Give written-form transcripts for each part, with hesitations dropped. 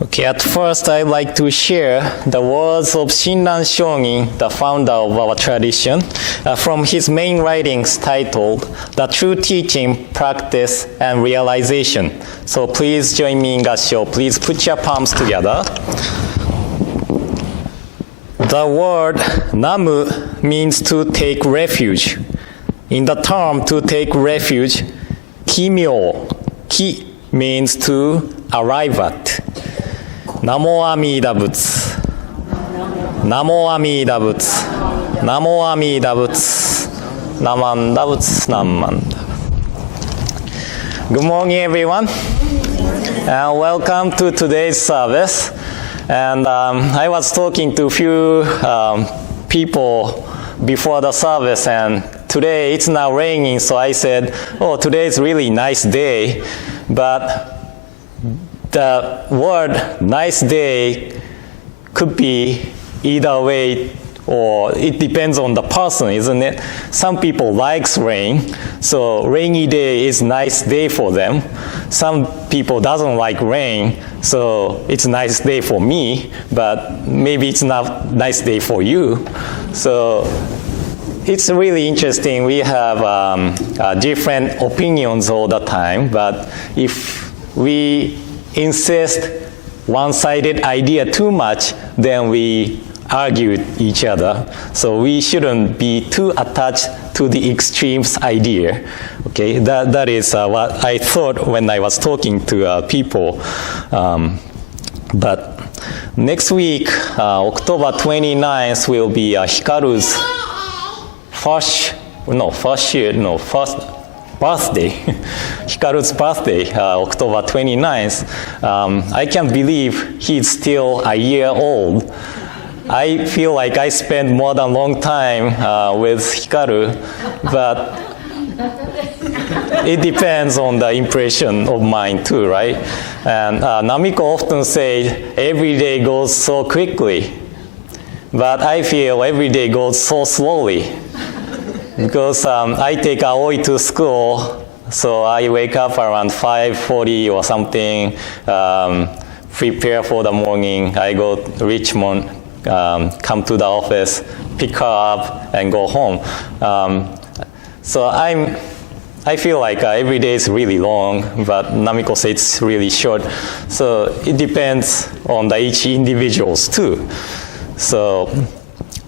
Okay, at first I'd like to share the words of Shinran Shonin, the founder of our tradition, from his main writings titled The True Teaching, Practice, and Realization. So please join me in gassho. Please put your palms together. The word namu means to take refuge. In the term to take refuge, kimyo, ki means to arrive at. Namo Amida Butsu. Namo Amida Butsu. Namo Amida Butsu. Namanda Butsu. Namanda. Good morning, everyone. And welcome to today's service. And I was talking to a few people before the service, and today it's now raining, so I said, oh, today is really nice day. But the word nice day could be either way, or it depends on the person, isn't it? Some people likes rain, so rainy day is nice day for them. Some people doesn't like rain, so it's a nice day for me, but maybe it's not nice day for you. So it's really interesting. We have different opinions all the time, but if we insist one-sided idea too much, then we argue with each other. So we shouldn't be too attached to the extremes idea. Okay, that is what I thought when I was talking to people. But next week, October 29th, will be Hikaru's first birthday. Hikaru's birthday, October 29th. I can't believe he's still a year old. I feel like I spent more than a long time with Hikaru, but it depends on the impression of mine too, right? And Namiko often says, every day goes so quickly, but I feel every day goes so slowly. Because I take Aoi to school, so I wake up around 5:40 or something, prepare for the morning. I go to Richmond, come to the office, pick her up, and go home. So I feel like every day is really long, but Namiko says it's really short. So it depends on each individuals too. So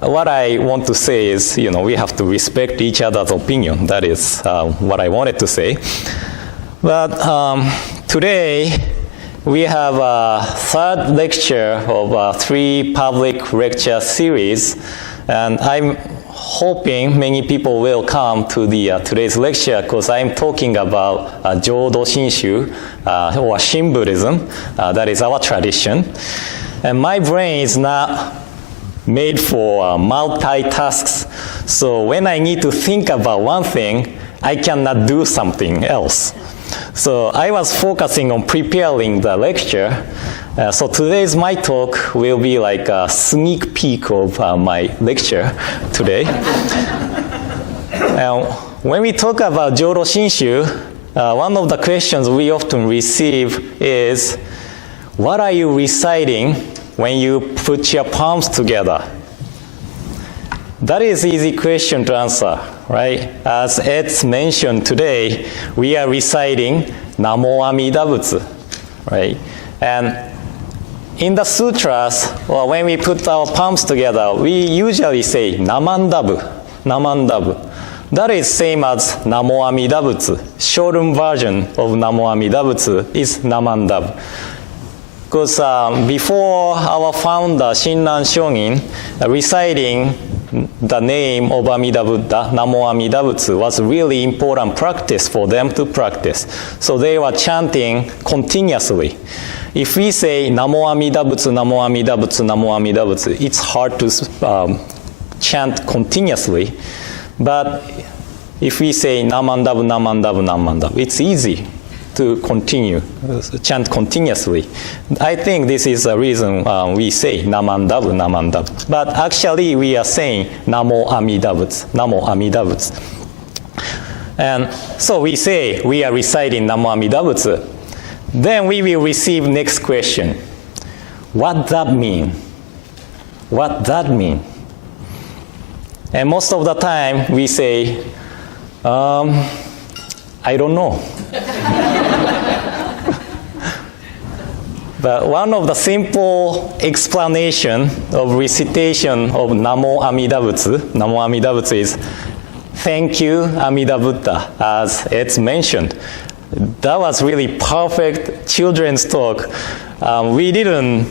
what I want to say is, we have to respect each other's opinion. That is what I wanted to say. But today, we have a third lecture of a 3 public lecture series. And I'm hoping many people will come to the today's lecture, because I'm talking about Jodo Shinshu, or Shin Buddhism. That is our tradition. And my brain is not made for multitasks. So when I need to think about one thing, I cannot do something else. So I was focusing on preparing the lecture. So today's my talk will be like a sneak peek of my lecture today. When we talk about Jodo Shinshu, one of the questions we often receive is, what are you reciting when you put your palms together? That is an easy question to answer, right? As Ed's mentioned today, we are reciting Namo Amida Butsu, right? And in the sutras, or when we put our palms together, we usually say Namandabu, Namandabu. That is same as Namo Amida Butsu. Shortened version of Namo Amida Butsu is Namandabu. Because before our founder, Shinran Shonin, reciting the name of Amida Buddha, Namo Amida Butsu, was really important practice for them to practice. So they were chanting continuously. If we say Namo Amida Butsu, Namo Amida Butsu, Namo Amida Butsu, it's hard to chant continuously. But if we say Namandabu, Namandabu, Namandabu, it's easy to continue, chant continuously. I think this is the reason we say Namandabu, Namandabu. But actually we are saying Namo Amida Butsu, Namo Amida Butsu. And so we say we are reciting Namo Amida Butsu. Then we will receive next question. What that mean? What that mean? And most of the time we say, I don't know. But one of the simple explanation of recitation of Namo Amida Butsu is thank you Amida Buddha, as it's mentioned. That was really perfect children's talk. We didn't,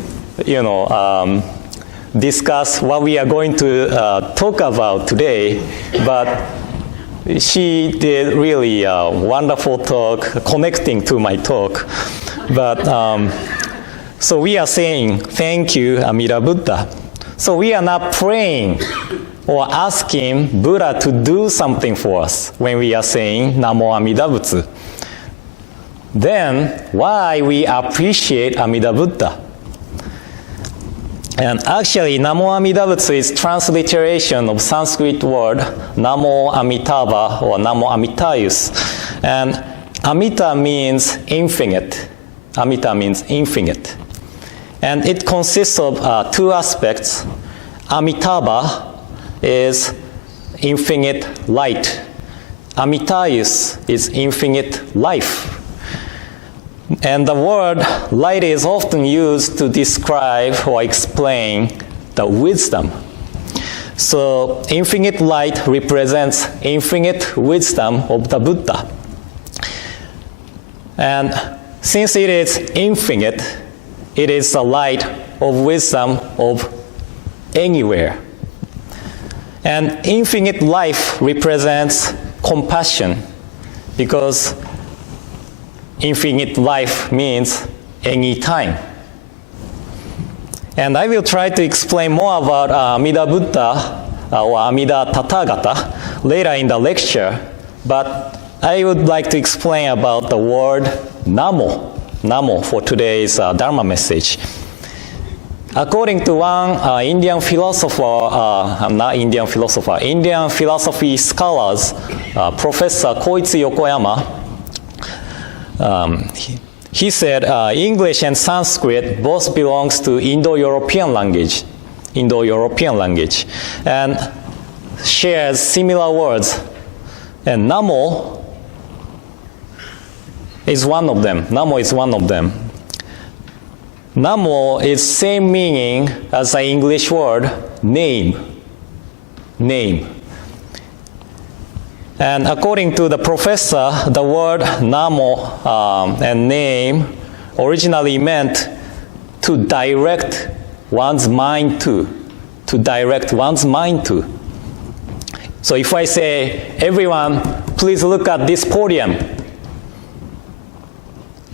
discuss what we are going to talk about today, but she did really a wonderful talk, connecting to my talk. But so we are saying thank you Amida Buddha. So we are not praying or asking Buddha to do something for us when we are saying Namo Amida Butsu. Then why we appreciate Amida Buddha? And actually Namo Amida Butsu is transliteration of Sanskrit word Namo Amitabha or Namo Amitayus. And Amita means infinite. Amita means infinite. And it consists of two aspects. Amitabha is infinite light. Amitayus is infinite life. And the word light is often used to describe or explain the wisdom. So infinite light represents infinite wisdom of the Buddha. And since it is infinite, it is the light of wisdom of anywhere. And infinite life represents compassion, because infinite life means any time. And I will try to explain more about Amida Buddha or Amida Tathagata later in the lecture, but I would like to explain about the word Namo for today's Dharma message. According to one Indian philosophy scholars, Professor Koitsu Yokoyama, he said English and Sanskrit both belongs to Indo-European language, and shares similar words. And Namo is one of them. Namo is same meaning as the English word name. And according to the professor, the word Namo and name originally meant to direct one's mind to. So if I say, everyone, please look at this podium,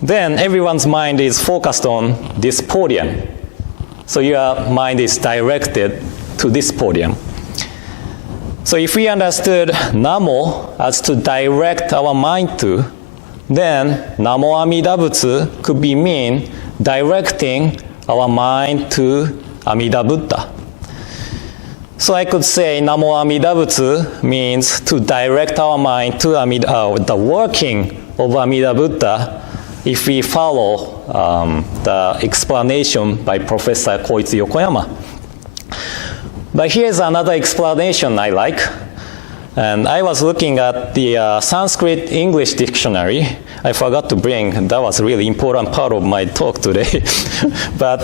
then everyone's mind is focused on this podium. So your mind is directed to this podium. So if we understood Namo as to direct our mind to, then Namo Amida Butsu could be mean directing our mind to Amida Buddha. So I could say Namo Amida Butsu means to direct our mind to the working of Amida Buddha, if we follow the explanation by Professor Koitsu Yokoyama. But here's another explanation I like. And I was looking at the Sanskrit English dictionary. I forgot to bring, that was a really important part of my talk today. But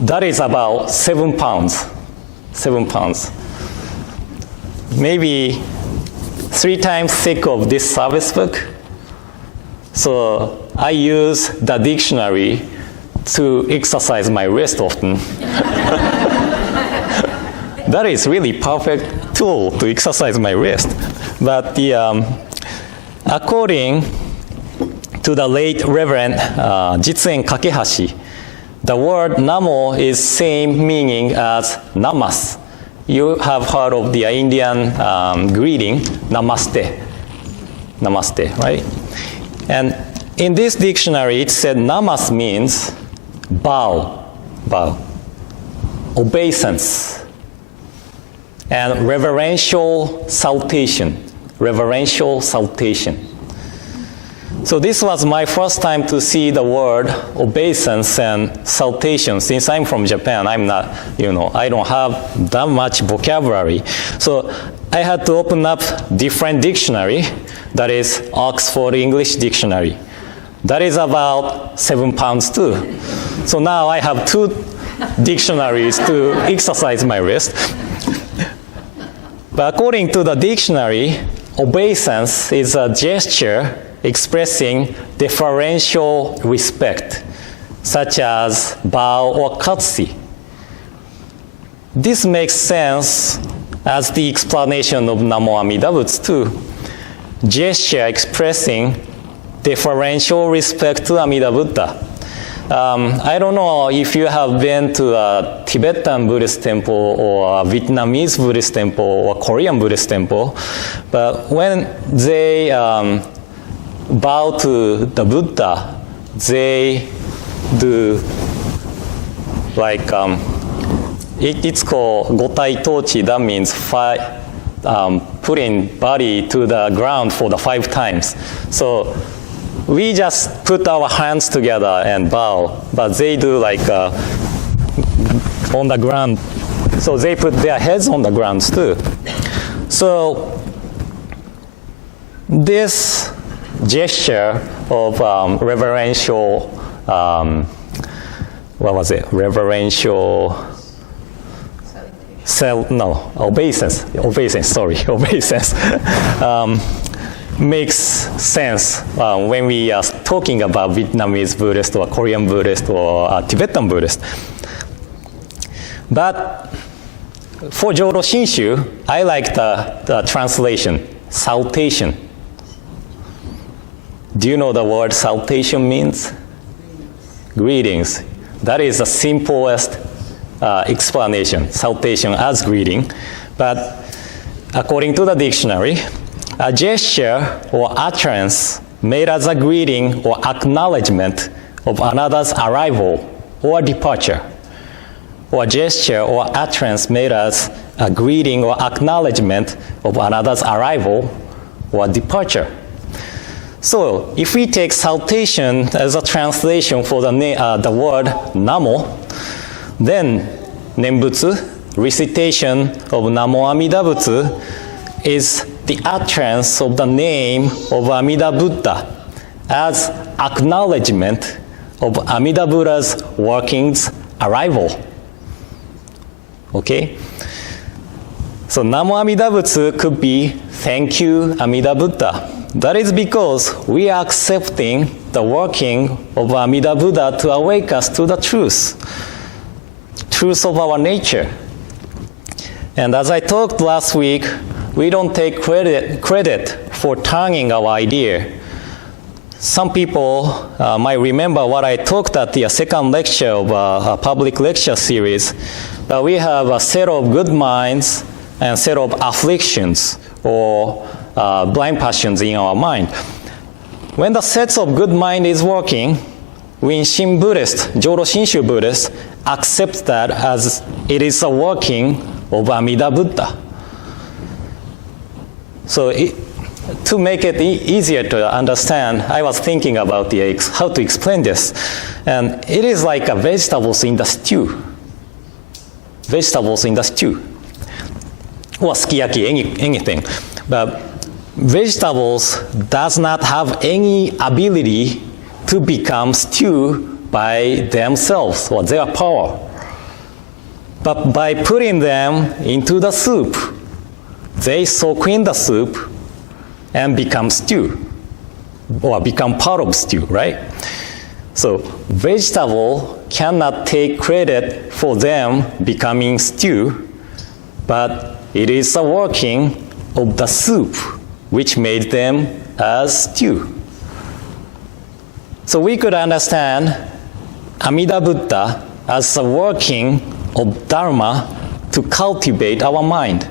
that is about 7 pounds. Maybe 3 times thick of this service book. So I use the dictionary to exercise my wrist often. That is really perfect tool to exercise my wrist. But according to the late Reverend Jitsuen Kakehashi, the word Namo is same meaning as namas. You have heard of the Indian greeting, namaste. Namaste, right? And in this dictionary, it said namas means bow, obeisance, and reverential salutation. So this was my first time to see the word obeisance and salutation. Since I'm from Japan, I'm not, I don't have that much vocabulary. So I had to open up different dictionary, that is Oxford English Dictionary. That is about £7 too. So now I have 2 dictionaries to exercise my wrist. But according to the dictionary, obeisance is a gesture expressing deferential respect, such as bow or courtesy. This makes sense as the explanation of Namo Amida Butsu too. Gesture expressing deferential respect to Amida Buddha. I don't know if you have been to a Tibetan Buddhist temple or a Vietnamese Buddhist temple or Korean Buddhist temple, but when they bow to the Buddha, they do like, it's called Gotai Tochi. That means putting body to the ground for the 5 times. So we just put our hands together and bow, but they do like on the ground. So they put their heads on the ground too. So this gesture of reverential, reverential, obeisance, makes sense when we are talking about Vietnamese Buddhist or Korean Buddhist or Tibetan Buddhist. But for Jodo Shinshu, I like the translation, salutation. Do you know the word salutation means? Greetings. That is the simplest explanation, salutation as greeting. But according to the dictionary, a gesture or utterance made as a greeting or acknowledgement of another's arrival or departure. Or a gesture or utterance made as a greeting or acknowledgement of another's arrival or departure. So if we take salutation as a translation for the word Namo, then Nembutsu, recitation of Namo Amida Butsu, is the utterance of the name of Amida Buddha as acknowledgement of Amida Buddha's workings arrival. Okay? So Namo Amida Butsu could be thank you Amida Buddha. That is because we are accepting the working of Amida Buddha to awake us to the truth of our nature. And as I talked last week, we don't take credit for turning our idea. Some people might remember what I talked at the second lecture of a public lecture series. We have a set of good minds and set of afflictions or blind passions in our mind. When the sets of good mind is working, we in Shin Buddhist, Jodo Shinshu Buddhist, accept that as it is a working of Amida Buddha. So to make it easier to understand, I was thinking about how to explain this. And it is like a vegetables in the stew. Vegetables in the stew. Or sukiyaki, anything. But vegetables does not have any ability to become stew by themselves or their power. But by putting them into the soup, they soak in the soup and become stew, or become part of stew, right? So vegetable cannot take credit for them becoming stew, but it is a working of the soup which made them as stew. So we could understand Amida Buddha as a working of Dharma to cultivate our mind.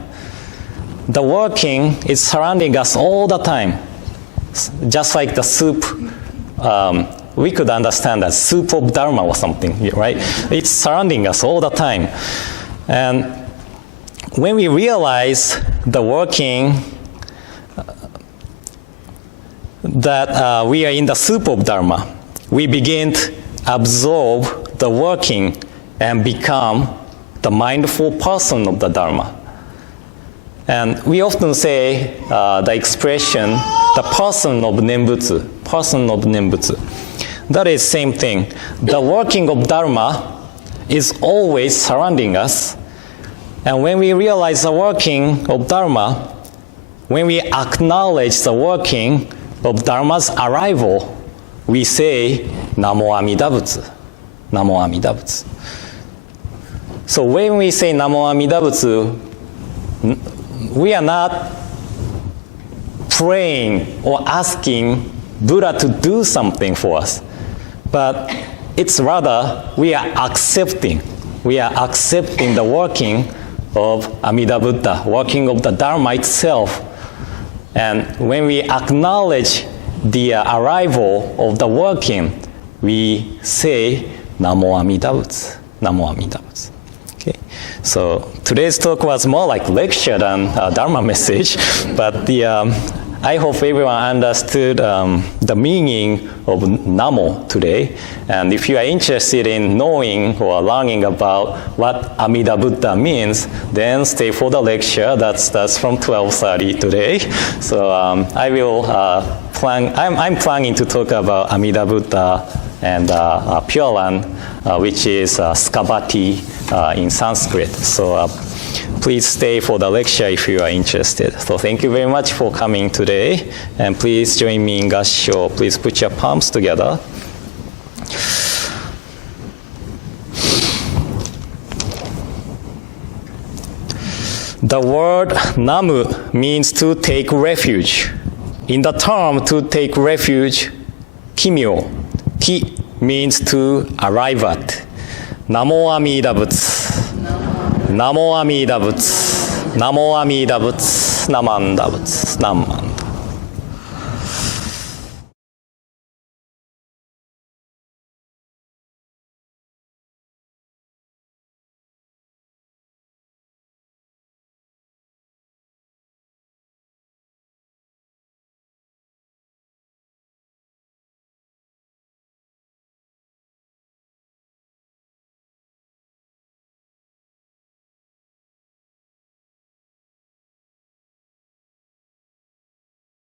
The working is surrounding us all the time. Just like the soup, we could understand that soup of Dharma or something, right? It's surrounding us all the time. And when we realize the working that we are in the soup of Dharma, we begin to absorb the working and become the mindful person of the Dharma. And we often say the expression, the person of Nembutsu, person of Nembutsu. That is same thing. The working of Dharma is always surrounding us. And when we realize the working of Dharma, when we acknowledge the working of Dharma's arrival, we say, Namo Amida Butsu, Namo Amida Butsu. So when we say Namo Amida Butsu, we are not praying or asking Buddha to do something for us, but it's rather we are accepting the working of Amida Buddha, working of the Dharma itself. And when we acknowledge the arrival of the working, we say Namo Amida Butsu, Namo Amida Butsu. Okay, so today's talk was more like lecture than a Dharma message, but I hope everyone understood the meaning of Namo today. And if you are interested in knowing or learning about what Amida Buddha means, then stay for the lecture. That's from 12:30 today. So I'm planning to talk about Amida Buddha and Pure Land, which is Skabati in Sanskrit. So please stay for the lecture if you are interested. So thank you very much for coming today. And please join me in Gassho. Please put your palms together. The word Namu means to take refuge. In the term to take refuge, Kimyo, Ki means to arrive at. Namo Amida Butsu. Namo Amida Butsu. Namo Amida Butsu. Namanda Butsu. Namanda.